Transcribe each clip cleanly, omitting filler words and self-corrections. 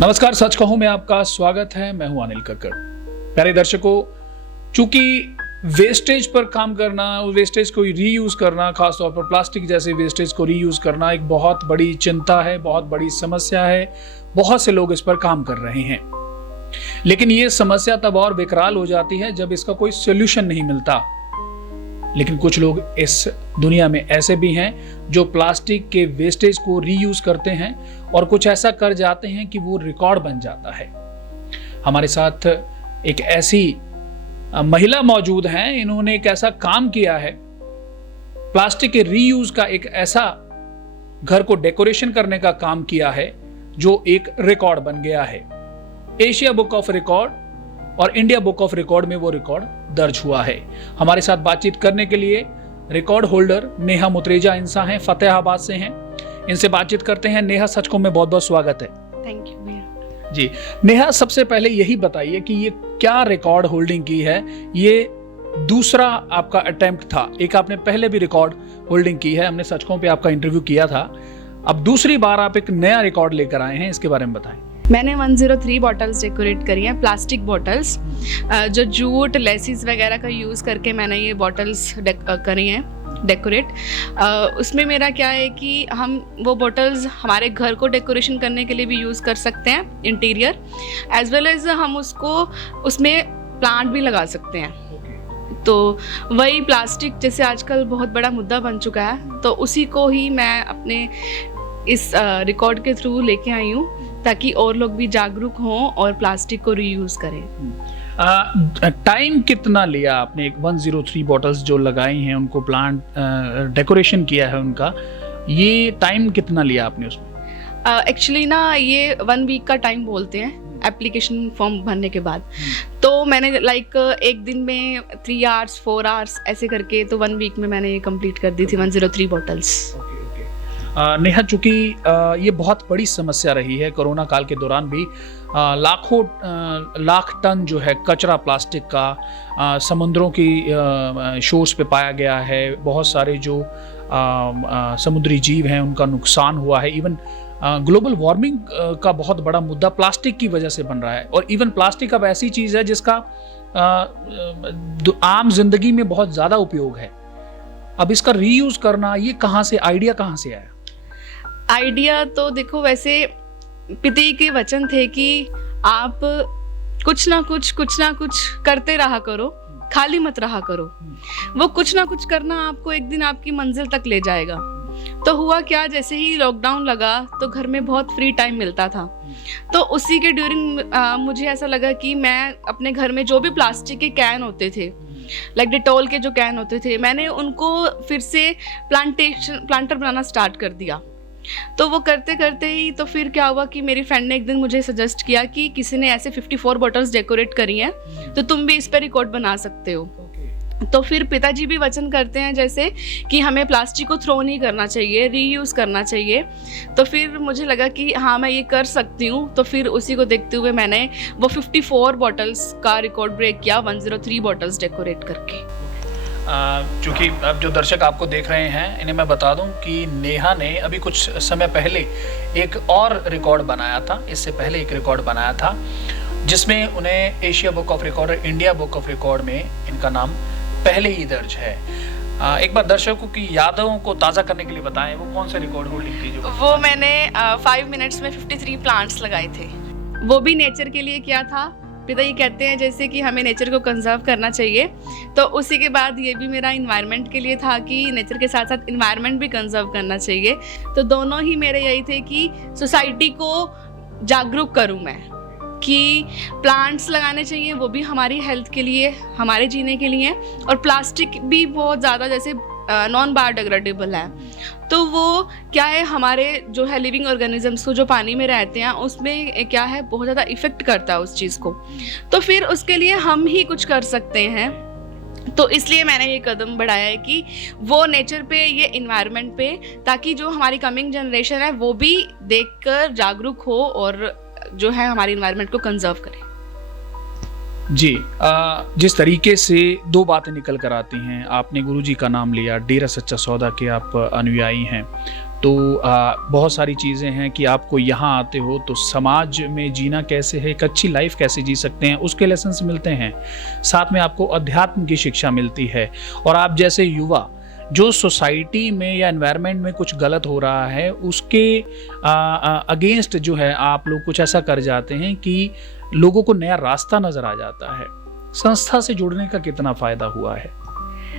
नमस्कार, सच कहूं में आपका स्वागत है। मैं हूं अनिल कक्कड़। प्यारे दर्शकों, चूंकि वेस्टेज पर काम करना, वेस्टेज को रीयूज करना, खासतौर पर प्लास्टिक जैसे वेस्टेज को रीयूज करना एक बहुत बड़ी चिंता है, बहुत बड़ी समस्या है। बहुत से लोग इस पर काम कर रहे हैं, लेकिन ये समस्या तब और विकराल हो जाती है जब इसका कोई सोल्यूशन नहीं मिलता। लेकिन कुछ लोग इस दुनिया में ऐसे भी हैं जो प्लास्टिक के वेस्टेज को रीयूज करते हैं और कुछ ऐसा कर जाते हैं कि वो रिकॉर्ड बन जाता है। हमारे साथ एक ऐसी महिला मौजूद हैं, इन्होंने एक ऐसा काम किया है, प्लास्टिक के रीयूज का एक ऐसा घर को डेकोरेशन करने का काम किया है जो एक रिकॉर्ड बन गया है। एशिया बुक ऑफ रिकॉर्ड और इंडिया बुक ऑफ रिकॉर्ड में वो रिकॉर्ड दर्ज हुआ है। हमारे साथ बातचीत करने के लिए रिकॉर्ड होल्डर नेहा मुत्रेजा इंसा हैं, फतेहाबाद से हैं। इनसे बातचीत करते हैं। नेहा, सच को में बहुत बहुत स्वागत है। थैंक यू भैया। जी नेहा, सबसे पहले यही बताइए कि ये क्या रिकॉर्ड होल्डिंग की है। ये दूसरा आपका अटेम्प्ट था, एक आपने पहले भी रिकॉर्ड होल्डिंग की है, हमने सचकों पे आपका इंटरव्यू किया था। अब दूसरी बार आप एक नया रिकॉर्ड लेकर आए हैं, इसके बारे में बताएं। मैंने 103 बॉटल्स डेकोरेट करी हैं, प्लास्टिक बॉटल्स, जो जूट लेसिस वगैरह का यूज़ करके मैंने ये बॉटल्स करी हैं डेकोरेट। उसमें मेरा क्या है कि हम वो बॉटल्स हमारे घर को डेकोरेशन करने के लिए भी यूज़ कर सकते हैं, इंटीरियर एज वेल एज हम उसको उसमें प्लांट भी लगा सकते हैं। तो वही प्लास्टिक जैसे आजकल बहुत बड़ा मुद्दा बन चुका है, तो उसी को ही मैं अपने इस रिकॉर्ड के थ्रू लेके आई हूँ ताकि और लोग भी जागरूक हों और प्लास्टिक को रीयूज करें। टाइम कितना लिया आपने? एक 103 बॉटल्स जो लगाई हैं, उनको प्लांट डेकोरेशन किया है उनका, ये टाइम कितना लिया आपने उसमें? एक्चुअली ना ये 1 वीक का टाइम बोलते हैं एप्लीकेशन फॉर्म भरने के बाद। तो मैंने एक दिन में 3 आवर्स 4 आवर्स ऐसे करके, तो 1 वीक में मैंने ये कंप्लीट कर दी थी 103 बॉटल्स। नेहा, चूंकि ये बहुत बड़ी समस्या रही है कोरोना काल के दौरान भी, लाख टन जो है कचरा प्लास्टिक का समुद्रों की शोर्स पे पाया गया है। बहुत सारे जो समुद्री जीव हैं उनका नुकसान हुआ है। इवन ग्लोबल वार्मिंग का बहुत बड़ा मुद्दा प्लास्टिक की वजह से बन रहा है। और इवन प्लास्टिक अब ऐसी चीज़ है जिसका आम जिंदगी में बहुत ज़्यादा उपयोग है। अब इसका रीयूज करना, ये आइडिया कहाँ से आया? आइडिया तो देखो, वैसे पिता के वचन थे कि आप कुछ ना कुछ करते रहा करो, खाली मत रहा करो। वो कुछ ना कुछ करना आपको एक दिन आपकी मंजिल तक ले जाएगा। तो हुआ क्या, जैसे ही लॉकडाउन लगा तो घर में बहुत फ्री टाइम मिलता था, तो उसी के प्रेजेंट मुझे ऐसा लगा कि मैं अपने घर में जो भी प्लास्टिक के कैन होते थे, डिटॉल के जो कैन होते थे, मैंने उनको फिर से प्लांटर बनाना स्टार्ट कर दिया। तो वो करते करते ही तो फिर क्या हुआ कि मेरी फ्रेंड ने एक दिन मुझे सजेस्ट किया कि किसी ने ऐसे 54 बॉटल्स डेकोरेट करी हैं, तो तुम भी इस पर रिकॉर्ड बना सकते हो। तो फिर पिताजी भी वचन करते हैं जैसे कि हमें प्लास्टिक को थ्रो नहीं करना चाहिए, रीयूज करना चाहिए। तो फिर मुझे लगा कि हाँ, मैं ये कर सकती हूँ। तो फिर उसी को देखते हुए मैंने वो 54 बॉटल्स का रिकॉर्ड ब्रेक किया 103 बॉटल्स डेकोरेट करके। चूँकि अब जो दर्शक आपको देख रहे हैं, इन्हें मैं बता दूं कि नेहा ने अभी कुछ समय पहले एक और रिकॉर्ड बनाया था। इससे पहले एक रिकॉर्ड बनाया था जिसमें उन्हें एशिया बुक ऑफ रिकॉर्ड और इंडिया बुक ऑफ रिकॉर्ड में इनका नाम पहले ही दर्ज है। एक बार दर्शकों की यादों को ताज़ा करने के लिए बताएं, वो कौन से रिकॉर्ड होल्डिंग थी? वो मैंने 5 मिनट्स में 53 प्लांट्स लगाए थे। वो भी नेचर के लिए किया था। पिता ये कहते हैं जैसे कि हमें नेचर को कंजर्व करना चाहिए, तो उसी के बाद ये भी मेरा इन्वायरमेंट के लिए था कि नेचर के साथ साथ इन्वायरमेंट भी कंजर्व करना चाहिए। तो दोनों ही मेरे यही थे कि सोसाइटी को जागरूक करूं मैं कि प्लांट्स लगाने चाहिए, वो भी हमारी हेल्थ के लिए, हमारे जीने के लिए। और प्लास्टिक भी बहुत ज़्यादा जैसे नॉन बायोडिग्रेडेबल है, तो वो क्या है, हमारे जो है लिविंग ऑर्गेनिजम्स को जो पानी में रहते हैं उसमें क्या है, बहुत ज़्यादा इफ़ेक्ट करता है उस चीज़ को। तो फिर उसके लिए हम ही कुछ कर सकते हैं। तो इसलिए मैंने ये कदम बढ़ाया है कि वो नेचर पे, ये इन्वायरमेंट पे, ताकि जो हमारी कमिंग जनरेशन है वो भी देखकर जागरूक हो और जो है हमारी इन्वायरमेंट को कंजर्व करे। जी, जिस तरीके से दो बातें निकल कर आती हैं, आपने गुरुजी का नाम लिया, डेरा सच्चा सौदा के आप अनुयायी हैं, तो बहुत सारी चीज़ें हैं कि आपको यहाँ आते हो तो समाज में जीना कैसे है, एक अच्छी लाइफ कैसे जी सकते हैं, उसके लेसन्स मिलते हैं। साथ में आपको अध्यात्म की शिक्षा मिलती है, और आप जैसे युवा जो सोसाइटी में या एनवायरनमेंट में कुछ गलत हो रहा है उसके अगेंस्ट जो है आप लोग कुछ ऐसा कर जाते हैं कि लोगों को नया रास्ता नजर आ जाता है। संस्था से जुड़ने का कितना फायदा हुआ है?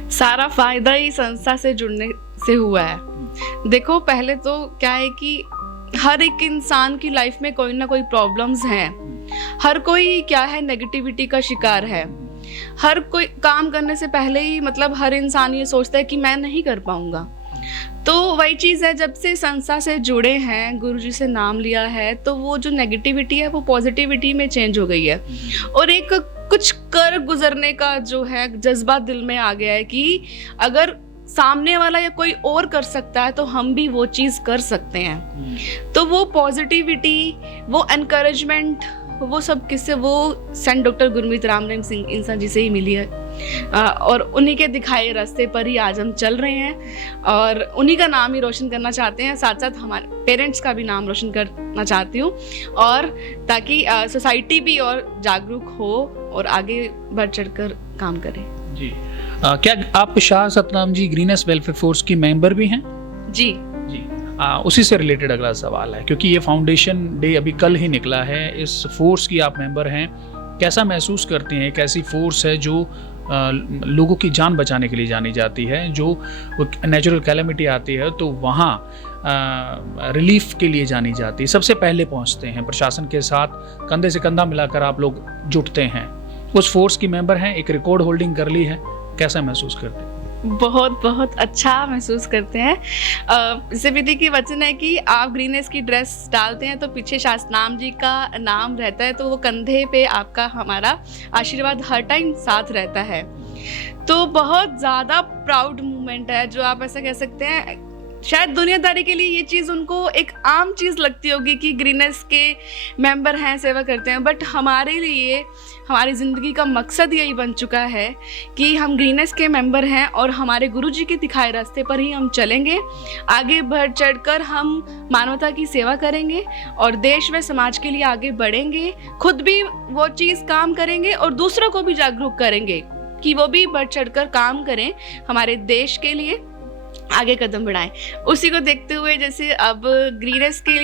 सारा फायदा ही संस्था से जुड़ने से हुआ है। देखो, पहले तो क्या है कि हर एक इंसान की लाइफ में कोई ना कोई प्रॉब्लम्स हैं। हर कोई क्या है, नेगेटिविटी का शिकार है। हर कोई काम करने से पहले ही मतलब हर इंसान ये सोचता है कि मैं नहीं कर पाऊंगा। तो वही चीज़ है, जब से संस्था से जुड़े हैं, गुरुजी से नाम लिया है, तो वो जो नेगेटिविटी है वो पॉजिटिविटी में चेंज हो गई है, और एक कुछ कर गुजरने का जो है जज्बा दिल में आ गया है कि अगर सामने वाला या कोई और कर सकता है तो हम भी वो चीज़ कर सकते हैं। तो वो पॉजिटिविटी, वो एनकरेजमेंट, वो सब किससे, वो सेंट डॉक्टर गुरमीत राम रहीम सिंह इंसान जी से ही मिली है, और उन्हीं के दिखाए रास्ते पर ही आज हम चल रहे हैं, और उन्हीं का नाम ही रोशन करना चाहते हैं। साथ साथ हमारे पेरेंट्स का भी नाम रोशन करना चाहती हूँ, और ताकि सोसाइटी भी और जागरूक हो और आगे बढ़ चढ़कर काम करे। जी, क्या आप Shah Satnam ji greenish welfare force की मेंबर भी हैं? जी जी, उसी से रिलेटेड अगला सवाल है, क्योंकि ये फाउंडेशन डे अभी कल ही निकला है, इस फोर्स की आप मेंबर हैं, कैसा महसूस करती हैं? एक ऐसी फोर्स है जो लोगों की जान बचाने के लिए जानी जाती है, जो नेचुरल कैलेमिटी आती है तो वहाँ रिलीफ के लिए जानी जाती है, सबसे पहले पहुँचते हैं, प्रशासन के साथ कंधे से कंधा मिलाकर आप लोग जुटते हैं, उस फोर्स की मेंबर हैं, एक रिकॉर्ड होल्डिंग कर ली है, कैसा महसूस करते हैं? बहुत बहुत अच्छा महसूस करते हैं। जैसे विधि की वचन है कि आप ग्रीनेस की ड्रेस डालते हैं तो पीछे शास्त्रनाम जी का नाम रहता है, तो वो कंधे पे आपका हमारा आशीर्वाद हर टाइम साथ रहता है। तो बहुत ज़्यादा प्राउड मोमेंट है, जो आप ऐसा कह सकते हैं, शायद दुनियादारी के लिए ये चीज़ उनको एक आम चीज़ लगती होगी कि ग्रीनेस के मेंबर हैं, सेवा करते हैं, बट हमारे लिए हमारी ज़िंदगी का मकसद यही बन चुका है कि हम ग्रीनेस के मेंबर हैं और हमारे गुरुजी के दिखाए रास्ते पर ही हम चलेंगे। आगे बढ़ चढ़कर हम मानवता की सेवा करेंगे और देश व समाज के लिए आगे बढ़ेंगे, खुद भी वो चीज़ काम करेंगे और दूसरों को भी जागरूक करेंगे कि वो भी बढ़ चढ़कर काम करें, हमारे देश के लिए आगे कदम बढ़ाएं। उसी को देखते हुए जैसे अब ग्रीनेस के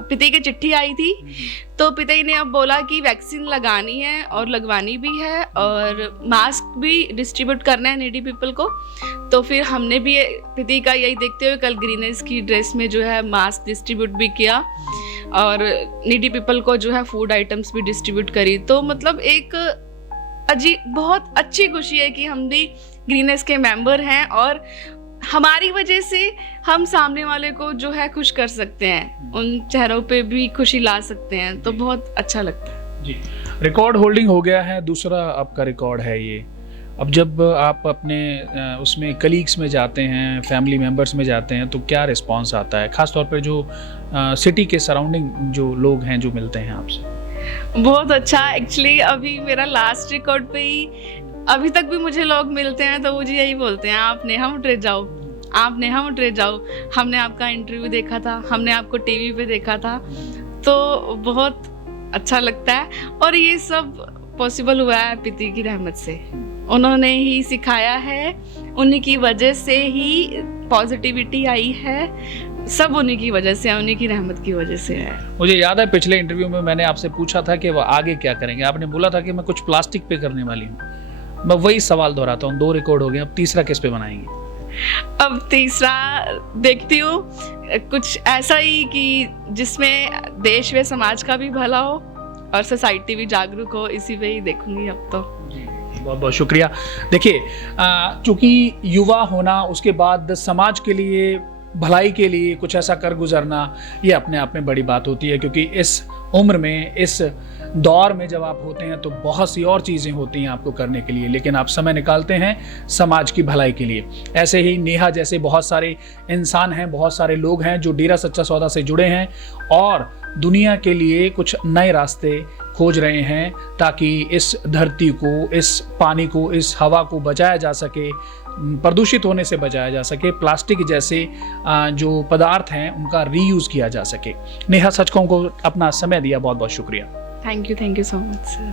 पिता की चिट्ठी आई थी, तो पिता ने अब बोला कि वैक्सीन लगानी है और लगवानी भी है, और मास्क भी डिस्ट्रीब्यूट करना है नीडी पीपल को। तो फिर हमने भी पिता का यही देखते हुए कल ग्रीनेस की ड्रेस में जो है मास्क डिस्ट्रीब्यूट भी किया, और नीडी पीपल को जो है फूड आइटम्स भी डिस्ट्रीब्यूट करी। तो मतलब एक बहुत अच्छी खुशी है कि हम भी ग्रीनेस के मेंबर हैं, और हमारी वजह से हम सामने वाले को जो है खुश कर सकते हैं, उन चेहरों पे भी खुशी ला सकते हैं, तो बहुत अच्छा लगता है। जी, रिकॉर्ड होल्डिंग हो गया है, दूसरा आपका रिकॉर्ड है ये। अब जब आप अपने उसमें कलीग्स में जाते हैं, फैमिली मेम्बर्स में जाते हैं, तो क्या रिस्पॉन्स आता है, खासतौर पर जो सिटी के सराउंडिंग जो लोग हैं जो मिलते हैं आपसे? बहुत अच्छा। एक्चुअली अभी मेरा लास्ट रिकॉर्ड पे ही अभी तक भी मुझे लोग मिलते हैं तो मुझे यही बोलते हैं, आप नेहा उठे जाओ, आप नेहा उठे जाओ, हमने आपका इंटरव्यू देखा था, हमने आपको टीवी पे देखा था। तो बहुत अच्छा लगता है, और ये सब पॉसिबल हुआ है पिता की रहमत से। उन्होंने ही सिखाया है, उन्हीं की वजह से ही पॉजिटिविटी आई है, सब उन्हीं की वजह से, उन्हीं की रहमत की वजह से है। मुझे याद है पिछले इंटरव्यू में मैंने आपसे पूछा था कि वो आगे क्या करेंगे, आपने बोला था कि मैं कुछ प्लास्टिक पे करने वाली हूँ। मैं वही सवाल दोहराता हूँ, 2 रिकॉर्ड हो गए, अब तीसरा किस पे बनाएंगे? अब तीसरा देखती हूँ कुछ ऐसा ही कि जिसमें देश व समाज का भी भला हो और सोसाइटी भी जागरूक हो, इसी पे ही देखूंगी अब तो। बहुत बहुत शुक्रिया। देखिए, चूंकि युवा होना, उसके बाद समाज के लिए, भलाई के लिए कुछ ऐसा कर गुजरना, ये अपने आप में बड़ी बात होती है, क्योंकि इस उम्र में, इस दौर में जब आप होते हैं तो बहुत सी और चीज़ें होती हैं आपको करने के लिए, लेकिन आप समय निकालते हैं समाज की भलाई के लिए। ऐसे ही नेहा जैसे बहुत सारे इंसान हैं, बहुत सारे लोग हैं जो डेरा सच्चा सौदा से जुड़े हैं और दुनिया के लिए कुछ नए रास्ते खोज रहे हैं ताकि इस धरती को, इस पानी को, इस हवा को बचाया जा सके, प्रदूषित होने से बचाया जा सके, प्लास्टिक जैसे जो पदार्थ हैं उनका रीयूज़ किया जा सके। नेहा सचखों को अपना समय दिया, बहुत बहुत शुक्रिया। Thank you so much sir.